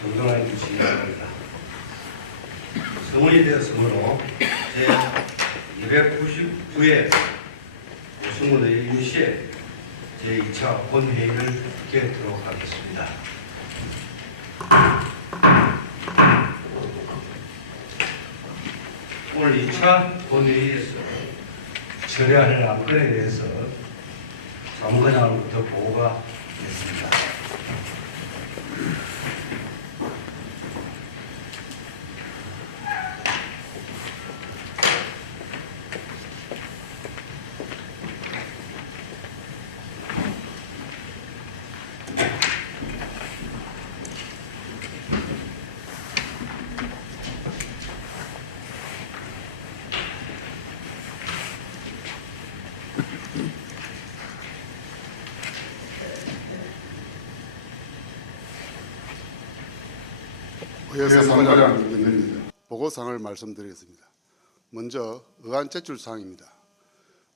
정정해 주시기 바랍니다. 성원이 되었으므로 제299회 오승훈의 유시에 제2차 본회의를 개하도록 하겠습니다. 오늘 2차 본회의에서 처리할 안건에 대해서 사무과장으로부터 보고가 됐습니다. 사무과장 보고사항을 말씀드리겠습니다. 먼저 의안 제출 사항입니다.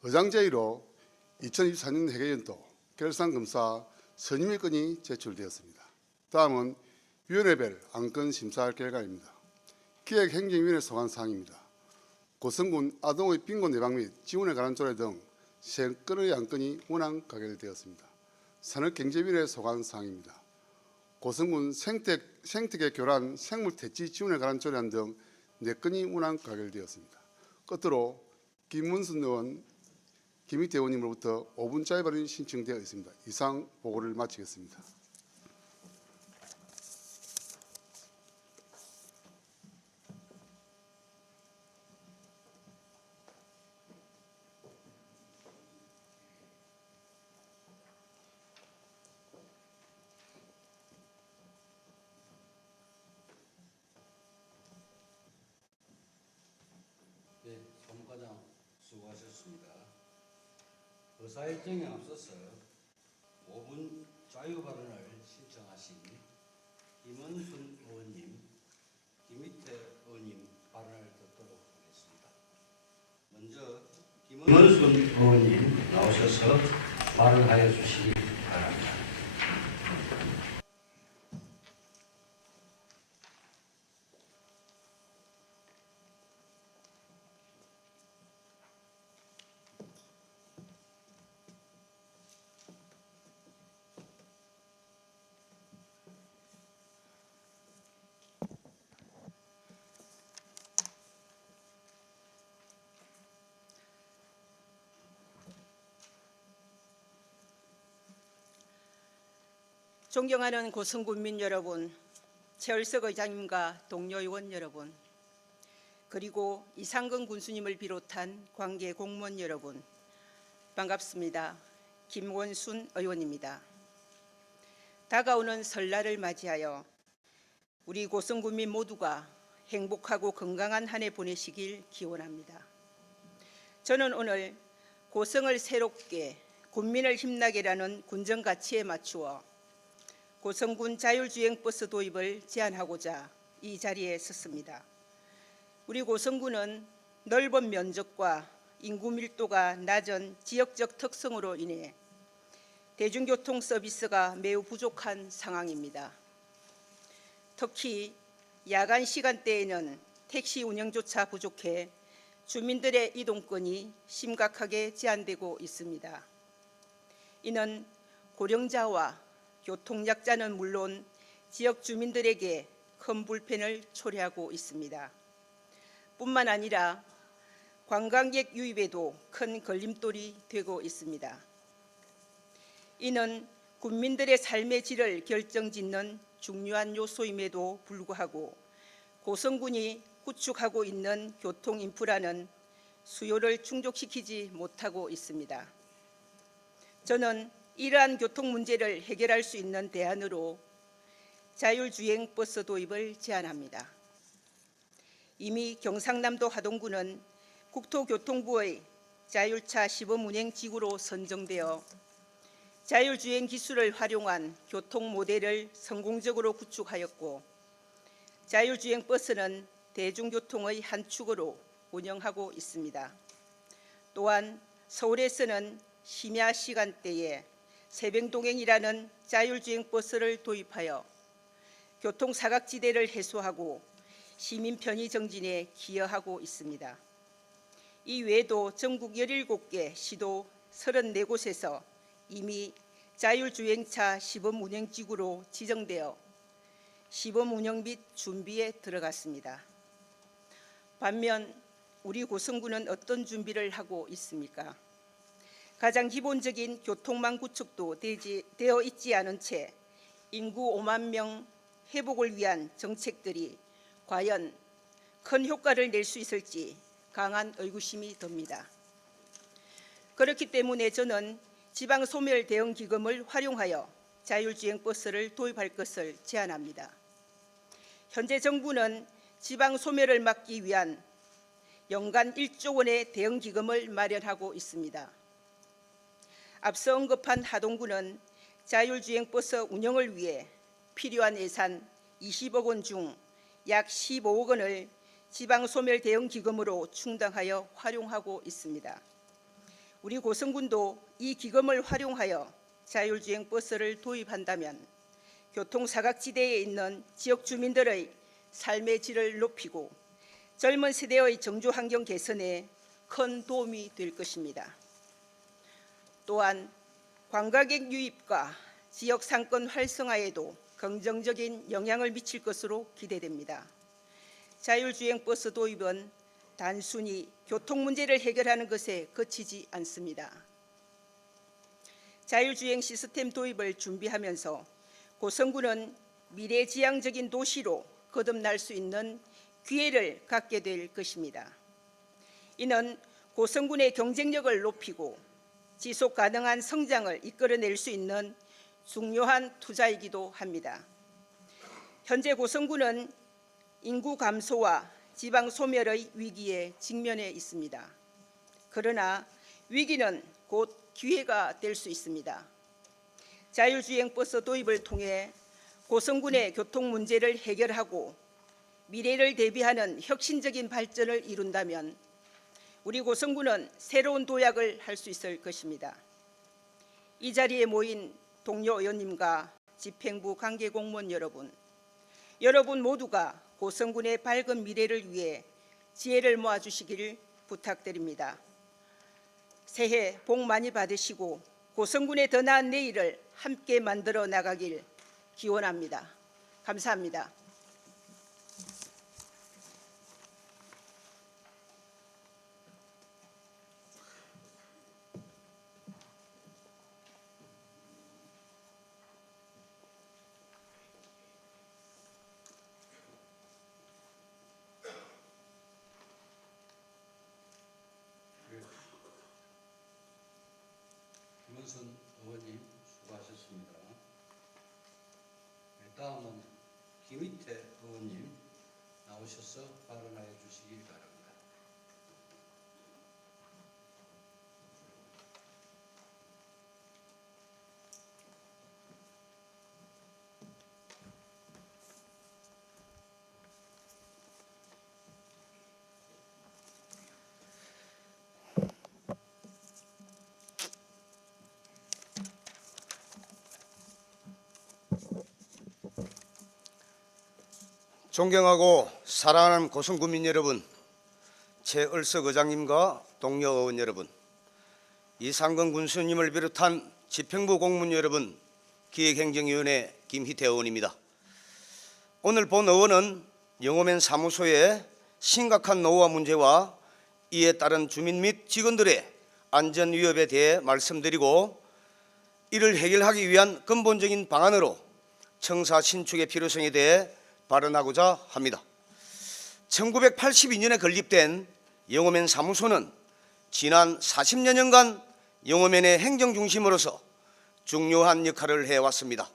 의장 제의로 2024년 회계연도 결산검사 선임의 건이 제출되었습니다. 다음은 위원회별 안건 심사 결과입니다. 기획행정위원회 소관 사항입니다. 고성군 아동의 빈곤 예방 및 지원에 관한 조례 등 3건의 안건이 원안 가결되었습니다. 산업경제위원회 소관 사항입니다. 고성군 생태계 교란 생물 퇴치 지원에 관한 조례안 등 4건이 원안 가결되었습니다. 끝으로 김문순 의원, 김익태 의원님으로부터 5분짜리 발언이 신청되어 있습니다. 이상 보고를 마치겠습니다. 네, 사무과장 수고하셨습니다. 의사 일정에 앞서서 5분 자유 발언을 신청하신 김은순 의원님, 김익태 의원님 발언을 듣도록 하겠습니다. 먼저 김은순 의원님 나오셔서 발언하여 주시기 바랍니다. 존경하는 고성군민 여러분, 최월석 의장님과 동료 의원 여러분, 그리고 이상근 군수님을 비롯한 관계 공무원 여러분, 반갑습니다. 김원순 의원입니다. 다가오는 설날을 맞이하여 우리 고성군민 모두가 행복하고 건강한 한 해 보내시길 기원합니다. 저는 오늘 고성을 새롭게 군민을 힘나게라는 군정 가치에 맞추어 고성군 자율주행버스 도입을 제안하고자 이 자리에 섰습니다. 우리 고성군은 넓은 면적과 인구 밀도가 낮은 지역적 특성으로 인해 대중교통 서비스가 매우 부족한 상황입니다. 특히 야간 시간대에는 택시 운영조차 부족해 주민들의 이동권이 심각하게 제한되고 있습니다. 이는 고령자와 교통약자는 물론 지역 주민들에게 큰 불편을 초래하고 있습니다. 뿐만 아니라 관광객 유입에도 큰 걸림돌이 되고 있습니다. 이는 군민들의 삶의 질을 결정짓는 중요한 요소임에도 불구하고 고성군이 구축하고 있는 교통 인프라는 수요를 충족시키지 못하고 있습니다. 저는 이러한 교통 문제를 해결할 수 있는 대안으로 자율주행 버스 도입을 제안합니다. 이미 경상남도 하동군은 국토교통부의 자율차 시범 운행 지구로 선정되어 자율주행 기술을 활용한 교통 모델을 성공적으로 구축하였고, 자율주행 버스는 대중교통의 한 축으로 운영하고 있습니다. 또한 서울에서는 심야 시간대에 새벽동행이라는 자율주행 버스를 도입하여 교통 사각지대를 해소하고 시민 편의 정진에 기여하고 있습니다. 이 외에도 전국 17개 시도 34곳에서 이미 자율주행차 시범 운행지구로 지정되어 시범 운영 및 준비에 들어갔습니다. 반면 우리 고성군은 어떤 준비를 하고 있습니까? 가장 기본적인 교통망 구축도 되어 있지 않은 채 인구 5만 명 회복을 위한 정책들이 과연 큰 효과를 낼 수 있을지 강한 의구심이 듭니다. 그렇기 때문에 저는 지방소멸 대응 기금을 활용하여 자율주행 버스를 도입할 것을 제안합니다. 현재 정부는 지방소멸을 막기 위한 연간 1조 원의 대응 기금을 마련하고 있습니다. 앞서 언급한 하동구는 자율주행 버스 운영을 위해 필요한 예산 20억 원 중 약 15억 원을 지방소멸 대응 기금으로 충당하여 활용하고 있습니다. 우리 고성군도 이 기금을 활용하여 자율주행 버스를 도입한다면 교통사각지대에 있는 지역 주민들의 삶의 질을 높이고 젊은 세대의 정주 환경 개선에 큰 도움이 될 것입니다. 또한 관광객 유입과 지역 상권 활성화에도 긍정적인 영향을 미칠 것으로 기대됩니다. 자율주행 버스 도입은 단순히 교통 문제를 해결하는 것에 그치지 않습니다. 자율주행 시스템 도입을 준비하면서 고성군은 미래지향적인 도시로 거듭날 수 있는 기회를 갖게 될 것입니다. 이는 고성군의 경쟁력을 높이고 지속 가능한 성장을 이끌어낼 수 있는 중요한 투자이기도 합니다. 현재 고성군은 인구 감소와 지방 소멸의 위기에 직면해 있습니다. 그러나 위기는 곧 기회가 될 수 있습니다. 자율주행 버스 도입을 통해 고성군의 교통 문제를 해결하고 미래를 대비하는 혁신적인 발전을 이룬다면 우리 고성군은 새로운 도약을 할 수 있을 것입니다. 이 자리에 모인 동료 의원님과 집행부 관계 공무원 여러분 모두가 고성군의 밝은 미래를 위해 지혜를 모아주시기를 부탁드립니다. 새해 복 많이 받으시고 고성군의 더 나은 내일을 함께 만들어 나가길 기원합니다. 감사합니다. 김은순 의원님 수고하셨습니다. 다음은 김희태 의원님 나오셔서 발언하여 주시기 바랍니다. 존경하고 사랑하는 고성군민 여러분, 최을석 의장님과 동료 의원 여러분, 이상근 군수님을 비롯한 집행부 공무원 여러분, 기획행정위원회 김희태 의원입니다. 오늘 본 의원은 영호면 사무소의 심각한 노후화 문제와 이에 따른 주민 및 직원들의 안전 위협에 대해 말씀드리고 이를 해결하기 위한 근본적인 방안으로 청사 신축의 필요성에 대해 발언하고자 합니다. 1982년에 건립된 영호면 사무소는 지난 40여년간 영호면의 행정중심으로서 중요한 역할을 해왔습니다.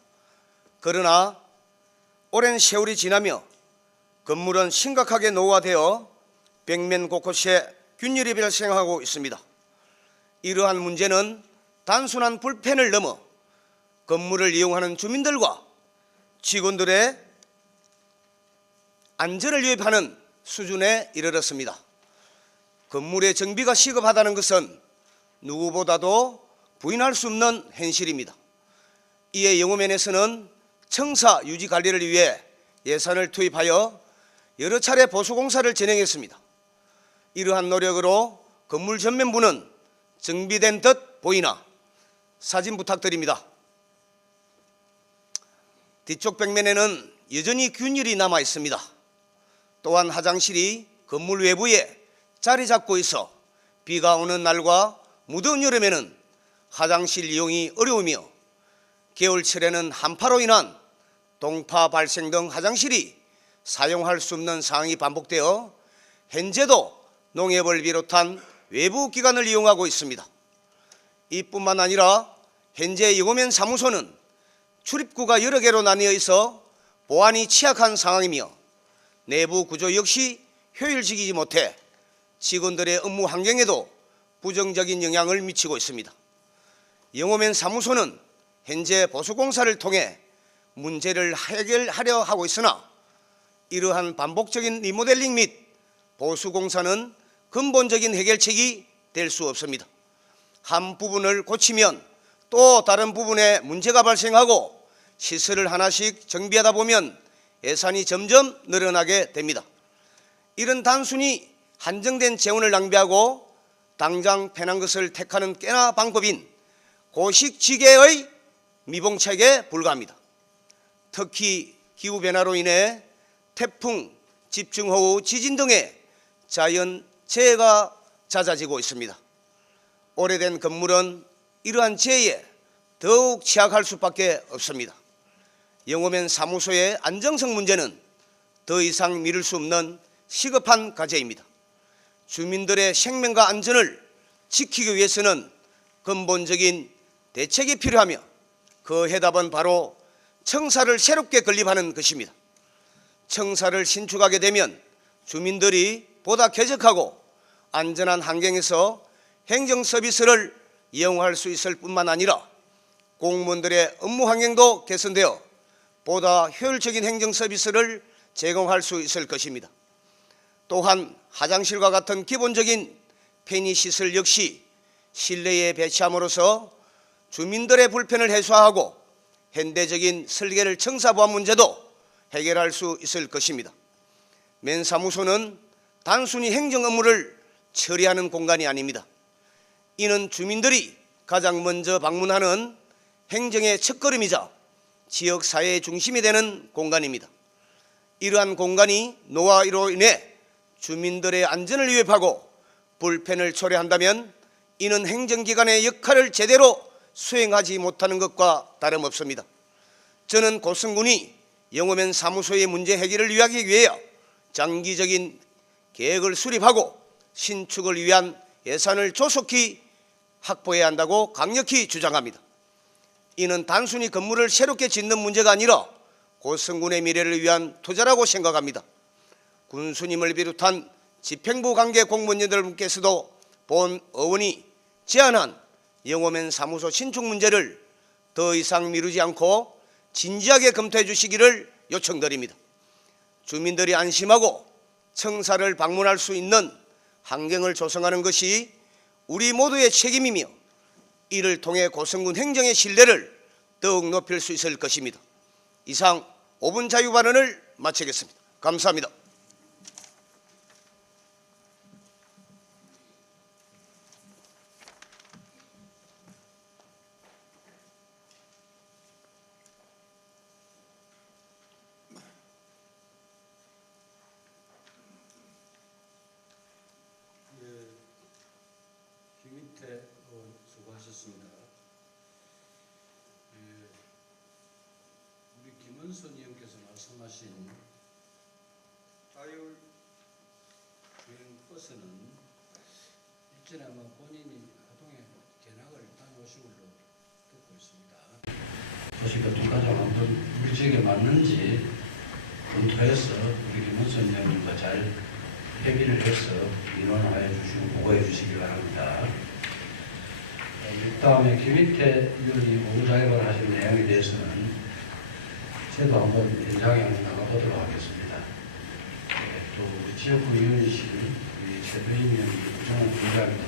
그러나 오랜 세월이 지나며 건물은 심각하게 노후화되어 벽면 곳곳에 균열이 발생하고 있습니다. 이러한 문제는 단순한 불편을 넘어 건물을 이용하는 주민들과 직원들의 안전을 위협하는 수준에 이르렀습니다. 건물의 정비가 시급하다는 것은 누구보다도 부인할 수 없는 현실입니다. 이에 영호면에서는 청사 유지 관리를 위해 예산을 투입하여 여러 차례 보수공사를 진행했습니다. 이러한 노력으로 건물 전면부는 정비된 듯 보이나 사진 부탁드립니다. 뒤쪽 벽면에는 여전히 균일이 남아 있습니다. 또한 화장실이 건물 외부에 자리 잡고 있어 비가 오는 날과 무더운 여름에는 화장실 이용이 어려우며 겨울철에는 한파로 인한 동파 발생 등 화장실이 사용할 수 없는 상황이 반복되어 현재도 농협을 비롯한 외부 기관을 이용하고 있습니다. 이뿐만 아니라 현재 영호면 사무소는 출입구가 여러 개로 나뉘어 있어 보안이 취약한 상황이며 내부 구조 역시 효율적이지 못해 직원들의 업무 환경에도 부정적인 영향을 미치고 있습니다. 영호면 사무소는 현재 보수공사를 통해 문제를 해결하려 하고 있으나 이러한 반복적인 리모델링 및 보수공사는 근본적인 해결책이 될 수 없습니다. 한 부분을 고치면 또 다른 부분에 문제가 발생하고 시설을 하나씩 정비하다 보면 예산이 점점 늘어나게 됩니다. 이런 단순히 한정된 재원을 낭비하고 당장 편한 것을 택하는 꽤나 방법인 고식지계의 미봉책에 불과합니다. 특히 기후변화로 인해 태풍, 집중호우, 지진 등의 자연재해가 잦아지고 있습니다. 오래된 건물은 이러한 재해에 더욱 취약할 수밖에 없습니다. 영호면 사무소의 안정성 문제는 더 이상 미룰 수 없는 시급한 과제입니다. 주민들의 생명과 안전을 지키기 위해서는 근본적인 대책이 필요하며 그 해답은 바로 청사를 새롭게 건립하는 것입니다. 청사를 신축하게 되면 주민들이 보다 쾌적하고 안전한 환경에서 행정 서비스를 이용할 수 있을 뿐만 아니라 공무원들의 업무 환경도 개선되어 보다 효율적인 행정 서비스를 제공할 수 있을 것입니다. 또한 화장실과 같은 기본적인 편의시설 역시 실내에 배치함으로써 주민들의 불편을 해소하고 현대적인 설계를 청사보안 문제도 해결할 수 있을 것입니다. 면사무소는 단순히 행정 업무를 처리하는 공간이 아닙니다. 이는 주민들이 가장 먼저 방문하는 행정의 첫걸음이자 지역사회의 중심이 되는 공간입니다. 이러한 공간이 노화로 인해 주민들의 안전을 위협하고 불편을 초래한다면 이는 행정기관의 역할을 제대로 수행하지 못하는 것과 다름없습니다. 저는 고성군이 영호면 사무소의 문제 해결을 위하기 위하여 장기적인 계획을 수립하고 신축을 위한 예산을 조속히 확보해야 한다고 강력히 주장합니다. 이는 단순히 건물을 새롭게 짓는 문제가 아니라 고성군의 미래를 위한 투자라고 생각합니다. 군수님을 비롯한 집행부 관계 공무원님들께서도 본 의원이 제안한 영호면 사무소 신축 문제를 더 이상 미루지 않고 진지하게 검토해 주시기를 요청드립니다. 주민들이 안심하고 청사를 방문할 수 있는 환경을 조성하는 것이 우리 모두의 책임이며 이를 통해 고성군 행정의 신뢰를 더욱 높일 수 있을 것입니다. 이상 5분 자유 발언을 마치겠습니다. 감사합니다. 김인태 의원 수고하셨습니다. 우리 김은순 의원께서 말씀하신 자율 주행 버스는 일전에 아마 본인이 하동에 견학을 다녀오신 걸로 듣고 있습니다. 소식과 통과장 한번 우리 지역에 맞는지 검토해서 우리 김은순 의원님과 잘 협의를 해서 인원화해 주시고 보고해 주시기 바랍니다. 그 다음에 김인태 의원이 오후자격을 하신 내용에 대해서는 저도 한번 현장에 한번 나가보도록 하겠습니다. 또 우리 지역구 위원이신 우리 최도임 의원, 구정훈 부장님도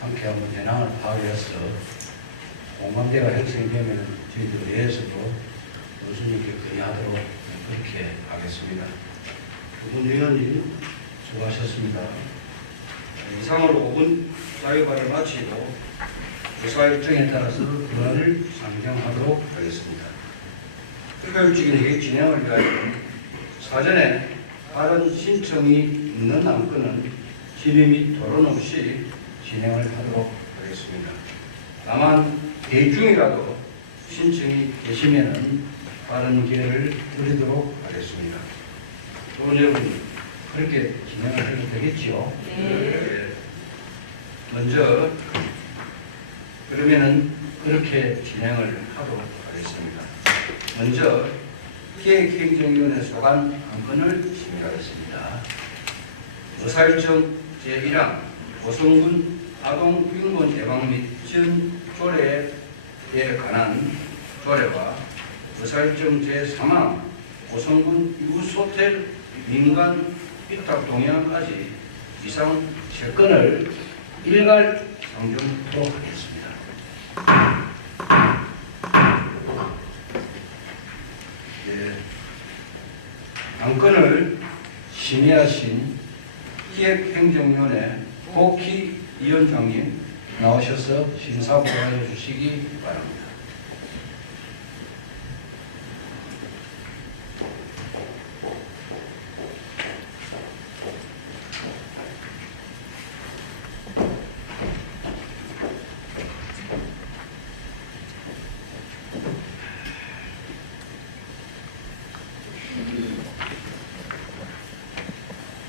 함께 한번 현황을 파악해서 공감대가 형성되면 저희들 내에서도 교수님께 건의하도록 그렇게 하겠습니다. 두 분 위원님 수고하셨습니다. 이상으로 5분 자유발을 마치고 조사 일정에 따라서 권한을 상정하도록 하겠습니다. 특별직인 회의 진행을 위하여 사전에 다른 신청이 있는 안건은 질의 및 토론 없이 진행을 하도록 하겠습니다. 다만 회의 중이라도 신청이 계시면은 다른 기회를 드리도록 하겠습니다. 또는 여러분 그렇게 진행을 해도 되겠지요? 네. 먼저 그러면은 그렇게 진행을 하도록 하겠습니다. 먼저 기획행정위원회 소관 안건을 심의하겠습니다. 의사일정 제1항 고성군 아동빈곤 예방 및 지원 조례에 관한 조례와 의사일정 제3항 고성군 유소텔 민간 위탁 동향까지 이상 3건을 일괄 상정토록 하겠습니다. 네. 안건을 심의하신 기획행정위원회 고키 위원장님 나오셔서 심사 보고해 주시기 바랍니다.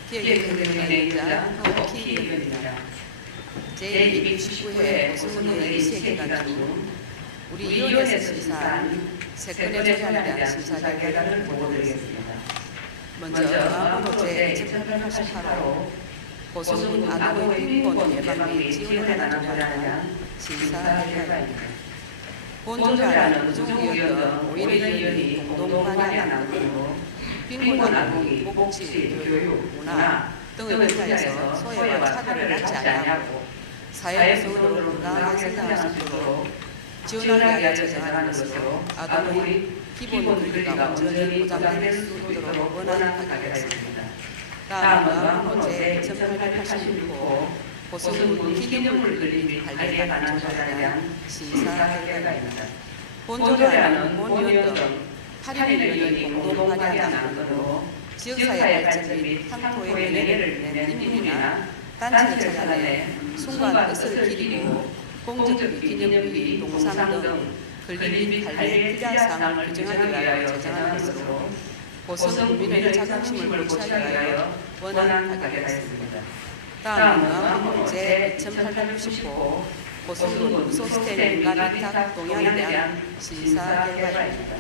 기획행정위원장 허키 의원입니다. 제269회 고성군의 시행기간 중 우리 위원회에서 심사한 3건의 조사에 대한 심사 결과를 보고드리겠습니다. 먼저 다음으로 제1888호 고성군 아동의 빈곤 예방 및 지원에 관한 조사에 대한 심사 결과입니다. 본 조사는 우정우 위원 등 5인의 위원이 공동 관여한 안건으로 빈곤 아동이 복지, 교육, 문화 등의 분야에서 소외와 차별을 받지 아니하고 사회 구성으로 건강하게 성장할 수 있도록 지원하기 위하여 제정하는 것으로 아동의 기본 권리가 온전히 보장될 수 있도록 원하는 하겠습니다. 다음은 제2886호 고성군 기념물 건립 관리에 관한 조사에 대한 심사 결과입니다. 본 조사는 본 위원 등 8인 위원이 공동 발의한 안건으로 지역사회 발전 및 향토의 명예를 낸 인물이나 단체를 찾아내 순간 뜻을 기리고 공적비, 기념비, 동상 등 건립 및 관리에 필요한 사항을 규정하기 위하여 제정한 것으로 고성 국민의 자긍심을 고취하기 위하여 원안하겠습니다. 다음은 제2865 고성군 유소스텔 민간 위탁 동향에 대한 심사 결과입니다.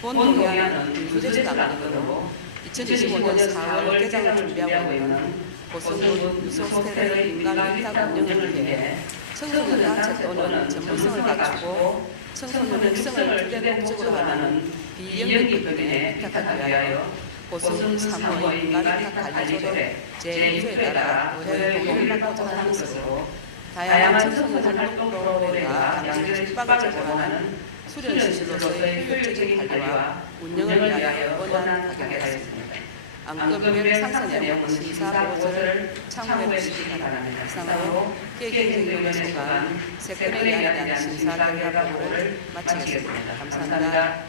본 동향은 유소제도 안건으로 2025년 4월 개장을 준비하고 있는 고성군 유소스텔의 민간 위탁 운영을 위해 청소년 단체 또는 전문성을 갖추고 청소년 육성을 주된 목적으로 하는 비영리기금에 위탁하기 위하여 고성군 3호의 민간 위탁 관리조례 제2조에 따라 의회를 동의받고자 하는 것으로 다양한 청소년 활동 프로그램과 양질의 숙박을 제공하는 수련시설로서의 효율적인 관리와 운영을 위하여 원안하겠습니다. 안건별 상세 내용 심사 보고서를 참고해 주시기 바랍니다. 이상으로 기획행정위원회 소관 3건에 대한 심사 결과 보고를 마치겠습니다. 감사합니다.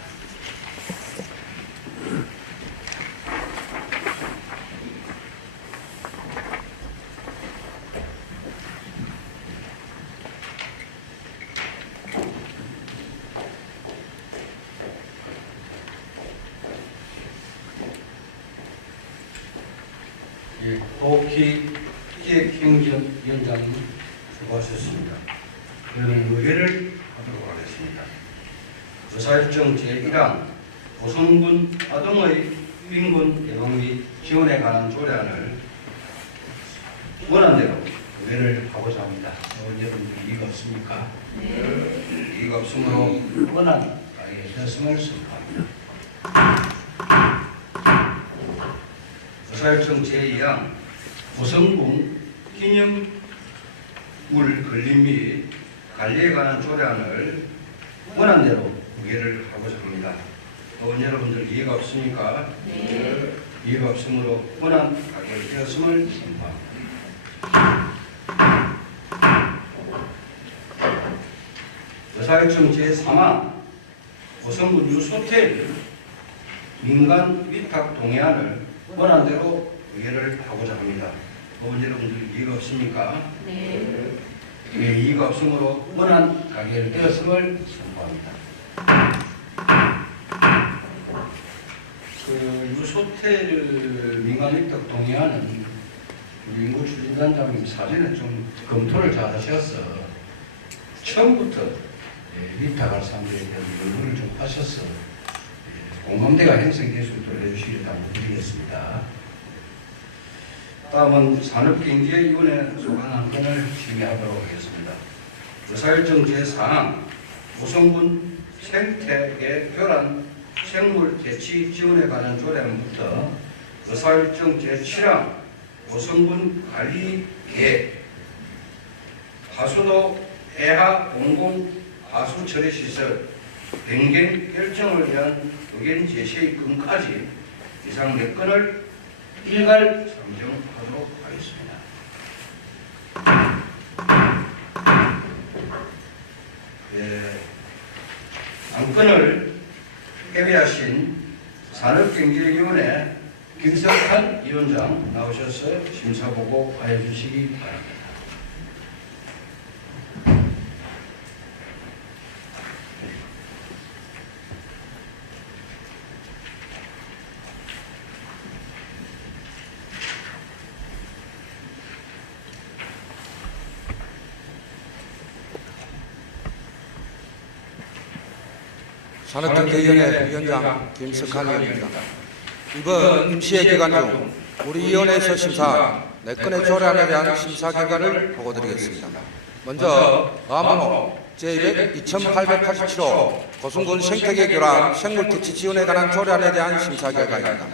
고키 기획행정위원장님 수고하셨습니다. 그러면 의뢰를 하도록 하겠습니다. 의사일정 제1항 고성군 아동의 빈곤 예방 및 지원에 관한 조례안을 원안대로 의뢰를 하고자 합니다. 여러분들 이의가 없습니까? 네. 이의가 없으므로 원안 가의했음을 선포합니다. 의사일정 제2항 고성군 기념물 건립 및 관리에 관한 조례안을 원안대로 의결을 하고자 합니다. 의원 여러분들 이해가 없습니까? 네. 이해가 없으므로 원안 가결되었음을 선포합니다. 의사일정 제3항 고성군 유소텔 민간 위탁 동의안을 원안대로 의결을 하고자 합니다. 의원 여러분들 이해가 없습니까? 네. 이해가 없으므로 원안 가결되었음을 선포합니다. 그 유소텔 민간 위탁 동의안은 우리 인구 추진단장님 사전에 좀 검토를 잘 하셔서 처음부터 위탁할 사람들에 대한 연구를 좀 하셔서 공감대가 형성될 수 있도록 해주시길 당부드리겠습니다. 다음은 산업경제위원회 소관 안건을 심의하도록 하겠습니다. 의사일정 제4항 고성군 생태계 교란 생물 대치 지원에 관한 조례안부터 의사일정 제7항 고성군 관리 계획 하수도 해하 공공 하수 처리 시설 변경 결정을 위한 의견 제시의 건까지 이상 4건을 일괄 상정하도록 하겠습니다. 안건을 협의하신 산업경제위원회 김석환 위원장 나오셔서 심사보고 하여 주시기 바랍니다. 산업경제위원회 위원장 김석환 의원입니다. 이번 임시회 기간 중 우리 위원회에서 심사한 4건의 조례안에 대한 심사 결과를 보고드리겠습니다. 먼저 의안번호 제2887호 고성군 생태계 교란 생물퇴치 지원에 관한 조례안에 대한 심사 결과입니다.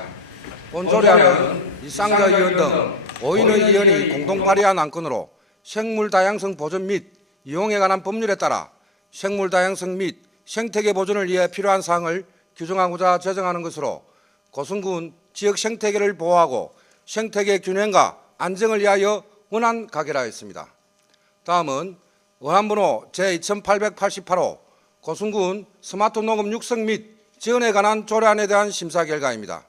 본 조례안은 이상자 의원 등 5인의 위원이 공동 발의한 안건으로 생물 다양성 보존 및 이용에 관한 법률에 따라 생물 다양성 및 생태계 보존을 위해 필요한 사항을 규정하고자 제정하는 것으로 고성군 지역 생태계를 보호하고 생태계 균형과 안정을 위하여 원안 가결하였습니다. 다음은 의안번호 제2888호 고성군 스마트 농업 육성 및 지원에 관한 조례안에 대한 심사 결과입니다.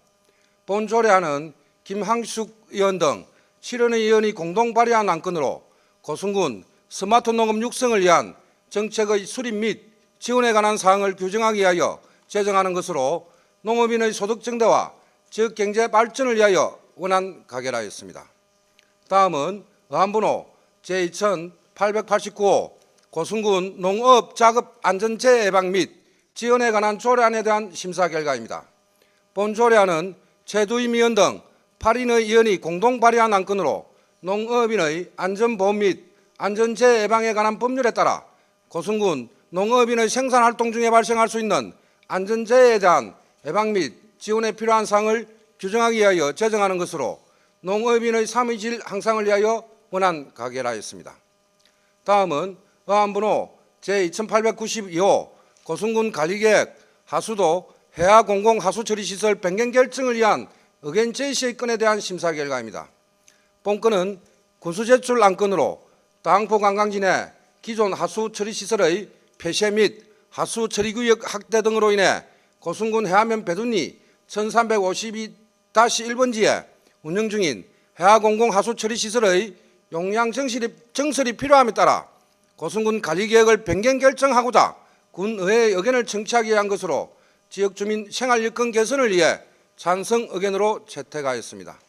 본 조례안은 김항숙 의원 등 7원의 의원이 공동 발의한 안건으로 고성군 스마트 농업 육성을 위한 정책의 수립 및 지원에 관한 사항을 규정하기 위하여 제정하는 것으로 농업인의 소득 증대와 지역 경제 발전을 위하여 원안 가결하였습니다. 다음은 의안번호 제2889호 고성군 농업 작업 안전재해 예방 및 지원에 관한 조례안에 대한 심사 결과입니다. 본 조례안은 최두임 의원 등 8인의 의원이 공동 발의한 안건으로 농업인의 안전보험 및 안전재해 예방에 관한 법률에 따라 고성군 농업인의 생산활동 중에 발생할 수 있는 안전재해에 대한 예방 및 지원에 필요한 사항을 규정하기 위하여 제정하는 것으로 농업인의 삶의 질 향상을 위하여 원안 가결하였습니다. 다음은 의안번호 제2892호 고성군 관리계획 하수도 해하 공공 하수 처리 시설 변경 결정을 위한 의견 제시의 건에 대한 심사 결과입니다. 본 건은 군수 제출 안건으로 당포 관광지 내 기존 하수 처리 시설의 폐쇄 및 하수 처리구역 확대 등으로 인해 고성군 해안면 배둔리 1352-1번지에 운영 중인 해하공공 하수 처리 시설의 용량 정설이 필요함에 따라 고성군 관리계획을 변경 결정하고자 군의회의 의견을 청취하기 위한 것으로 지역주민 생활여건 개선을 위해 찬성 의견으로 채택하였습니다.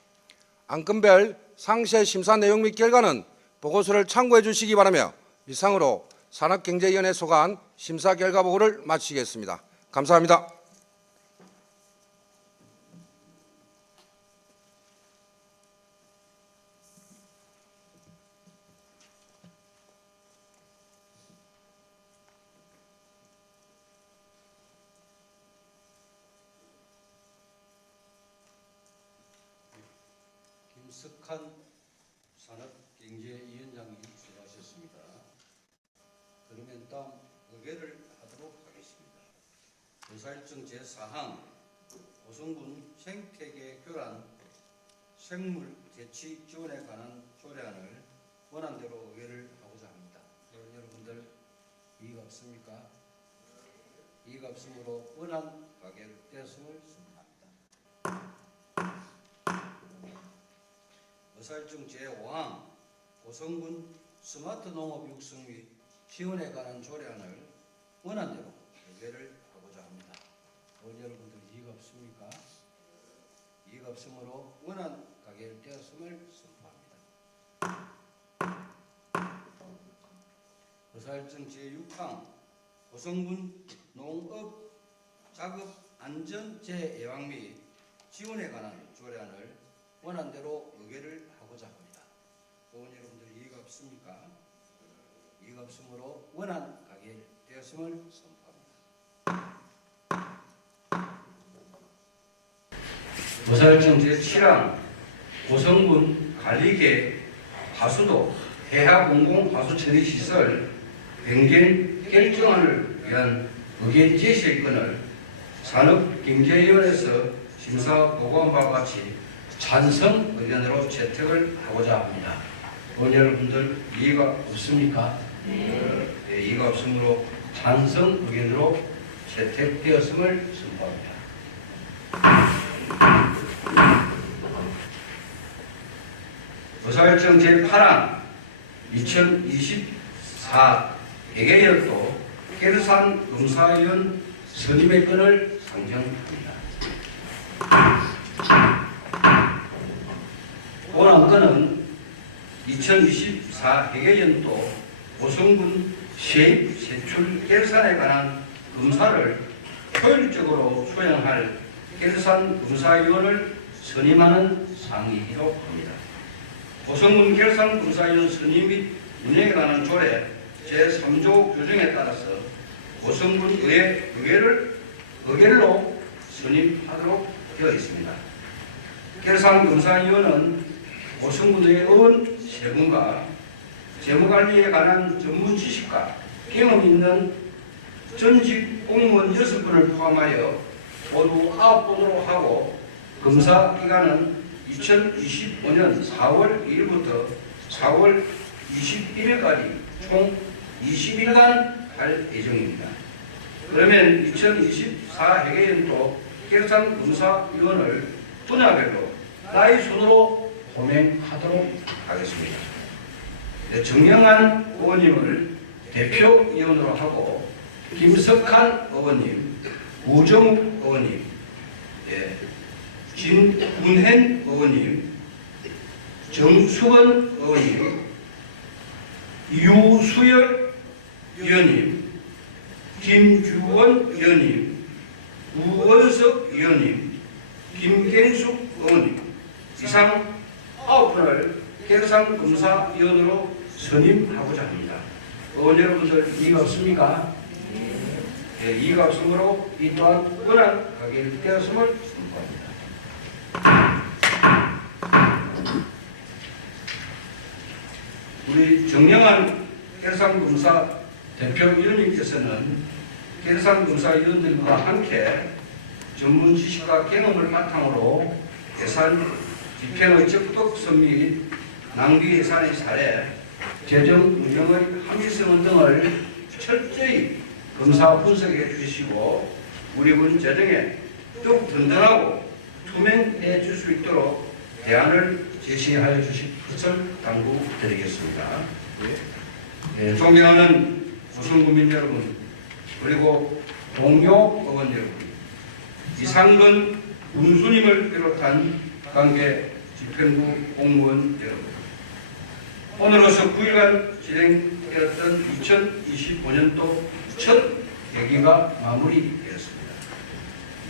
안건별 상세 심사 내용 및 결과는 보고서를 참고해 주시기 바라며 이상으로 산업경제위원회 소관 심사 결과 보고를 마치겠습니다. 감사합니다. 김석환 산업경제위원장이 수고하셨습니다. 그러면 다음 의결을 하도록 하겠습니다. 의사일정 제4항 고성군 생태계 교란 생물 대치 지원에 관한 조례안을 원안대로 의결을 하고자 합니다. 여러분들 이의가 없습니까? 이의가 없으므로 원안 가결되었음을 선포합니다. 의사일정 제5항 고성군 스마트 농업 육성 및 지원에 관한 조례안을 원안대로 의결을 하고자 합니다. 여러분들 이의가 없습니까? 이의가 없으므로 원안 가결되었음을 선포합니다. 의사일정 제6항 고성군 농업 작업 안전 재예방 및 지원에 관한 조례안을 원안대로 의결을 하고자 합니다. 의원 여러분들 이의가 없습니까? 이의가 없으므로 원안 가결되었음을 선포합니다. 의사일정 제7항 고성군 관리계 하수도 해하공공하수처리시설 변경 결정안을 위한 의견 제시의 건을 산업경제위원회에서 심사 보고한 바와 같이 찬성 의견으로 채택을 하고자 합니다. 의원 여러분들 이의가 없습니까? 네, 이의가 없으므로 찬성 의견으로 채택되었음을 선포합니다. 의사일정 제8항 2024 회계연도 계산 검사위원 선임의 건을 상정합니다. 원안 건은 2024 회계연도 고성군 세입 세출 결산에 관한 검사를 효율적으로 수행할 결산 검사위원을 선임하는 사항이기도 합니다. 고성군 결산 검사위원 선임 및 운영에 관한 조례 제3조 규정에 따라서 고성군 의회로 선임하도록 되어 있습니다. 결산 검사위원은 고성군의 의원 3분과 재무관리에 관한 전문 지식과 경험 있는 전직 공무원 6분을 포함하여 모두 9분으로 하고 검사 기간은 2025년 4월 1일부터 4월 21일까지 총 20일간 할 예정입니다. 그러면 2024 회계연도 결산검사위원을 분야별로 나이 순으로 호명하도록 하겠습니다. 정영환 의원님을 대표위원으로 하고 김석한 의원님, 우정욱 의원님, 진군현 의원님, 정수건 의원님, 유수열 위원님, 김주원 위원님, 우원석 위원님, 김경숙 의원님 이상 9분을 결산검사위원으로 선임하고자 합니다. 의원 여러분들 이의가 없습니까? 네, 이의가 없으므로 이 또한 원안 가결되었음을 선포합니다. 우리 정영환 결산검사 대표위원님께서는 결산검사위원들과 함께 전문 지식과 경험을 바탕으로 예산 집행의 적극성 및 낭비 예산의 사례, 재정 운영의 합리성 등을 철저히 검사 분석해 주시고 우리 군 재정에 더욱 든든하고 투명해 줄 수 있도록 대안을 제시하여 주실 것을 당부드리겠습니다. 존경하는 고성군민 여러분, 그리고 동료 의원 여러분, 이상근 군수님을 비롯한 관계 집행부 공무원 여러분, 오늘로서 9일간 진행되었던 2025년도 첫 회기가 마무리되었습니다.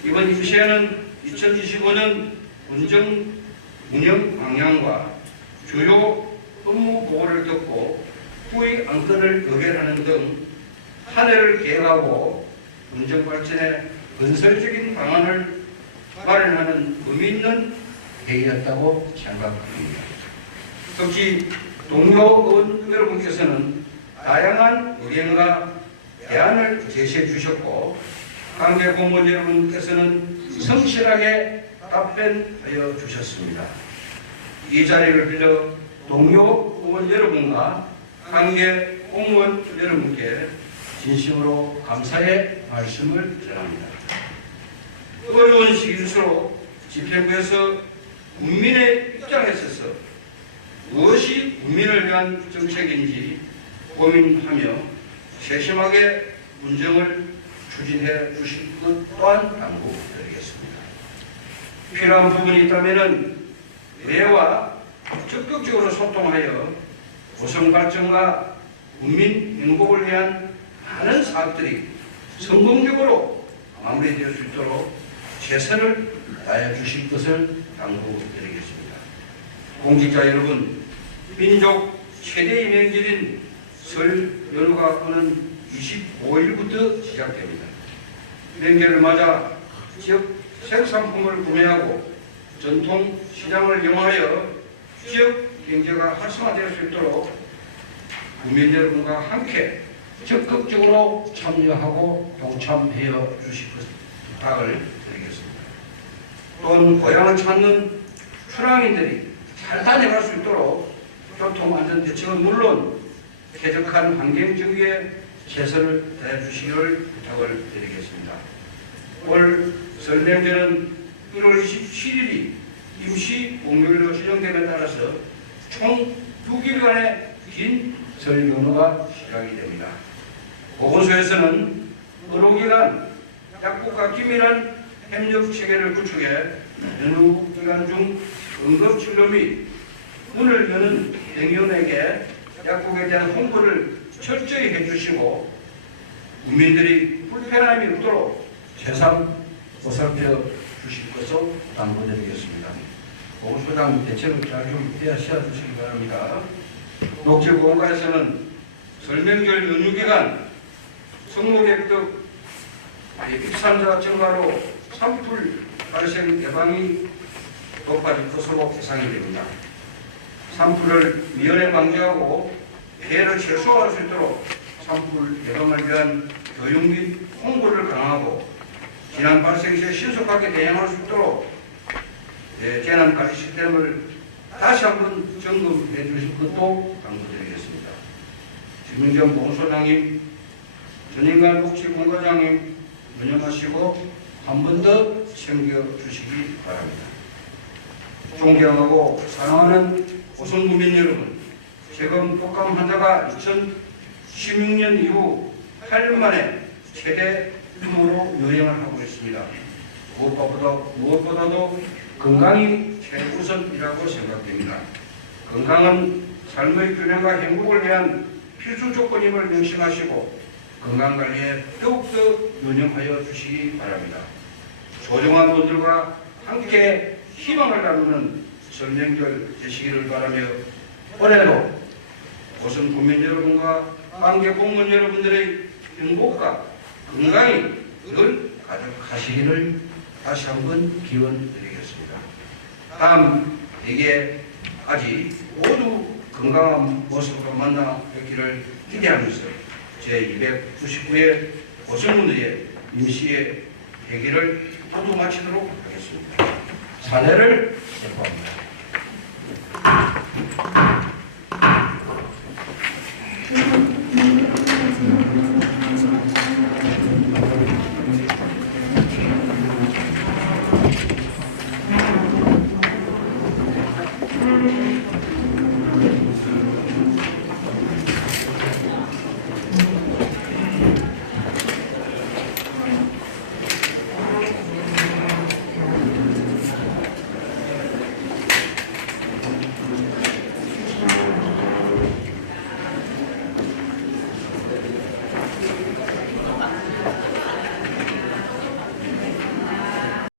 이번 임시회는 2025년 군정 운영 방향과 주요 업무 보고를 듣고 후의 안건을 의결하는 등 한 해를 계획하고 군정 발전에 건설적인 방안을 마련하는 의미 있는 회의였다고 생각합니다. 특히 동료 의원 여러분께서는 다양한 의견과 대안을 제시해 주셨고 관계 공무원 여러분께서는 성실하게 답변하여 주셨습니다. 이 자리를 빌려 동료 의원 여러분과 관계 공무원 여러분께 진심으로 감사의 말씀을 전합니다. 어려운 시기일수록 집행부에서 국민의 입장에 있어서 무엇이 국민을 위한 정책인지 고민하며 세심하게 운정을 추진해 주실 것 또한 당부드리겠습니다. 필요한 부분이 있다면 매와 적극적으로 소통하여 고성 발전과 국민 행복을 위한 많은 사업들이 성공적으로 마무리될 수 있도록 최선을 다해 주실 것을 당부드리겠습니다. 공직자 여러분, 민족 최대의 명절인 설 연휴가 오는 25일부터 시작됩니다. 명절을 맞아 지역 생산품을 구매하고 전통 시장을 이용하여 지역 경제가 활성화될 수 있도록 국민 여러분과 함께 적극적으로 참여하고 동참하여 주실 것 부탁을 드리겠습니다. 또한 고향을 찾는 출항인들이 잘 다녀갈 수 있도록 교통안전 대책은 물론 쾌적한 환경정비에 최선을 다해 주시기를 부탁을 드리겠습니다. 올 설명절은 1월 27일이 임시 공휴일로 지정됨에 따라서 총 6일간의 긴 설 연휴가 시작이 됩니다. 보건소에서는 의료기관, 약국과 긴밀한 협력 체계를 구축해 연휴 기간 중 응급진료 및 문을 여는 병원에게 약국에 대한 홍보를 철저히 해주시고 국민들이 불편함이 없도록 최상 보살펴 주실 것을 당부드리겠습니다. 보건소장 대책을 잘 좀 떼어씌워 주시기 바랍니다. 녹지보건과에서는 설명절 연휴 기간 성모객득 입산자 증가로 산불 발생 예방이 높아질 것으로 예상이 됩니다. 산불을 미연에 방지하고 피해를 최소화할 수 있도록 산불 예방을 위한 교육 및 홍보를 강화하고 재난 발생 시에 신속하게 대응할 수 있도록 재난 관리 시스템을 다시 한번 점검해 주실 것도 당부드리겠습니다. 김민정 보건소장님, 전인관 복지본과장님 운영하시고 한 번 더 챙겨주시기 바랍니다. 존경하고 사랑하는 고성구민 여러분, 지금 독감 환자가 2016년 이후 8년 만에 최대 규모로 유행을 하고 있습니다. 무엇보다도 건강이 최우선이라고 생각됩니다. 건강은 삶의 균형과 행복을 위한 필수 조건임을 명심하시고 건강관리에 더욱더 유념하여 주시기 바랍니다. 소중한 분들과 함께 희망을 나누는 설명절 되시기를 바라며 올해도 고성 국민 여러분과 관계 공무원 여러분들의 행복과 건강이 늘 가득하시기를 다시 한번 기원드리겠습니다. 다음 대개까지 모두 건강한 모습으로 만나 뵙기를 기대하면서 제299회 고성군의 임시의 회기를 모두 마치도록 하겠습니다. 사례를 선포합니다.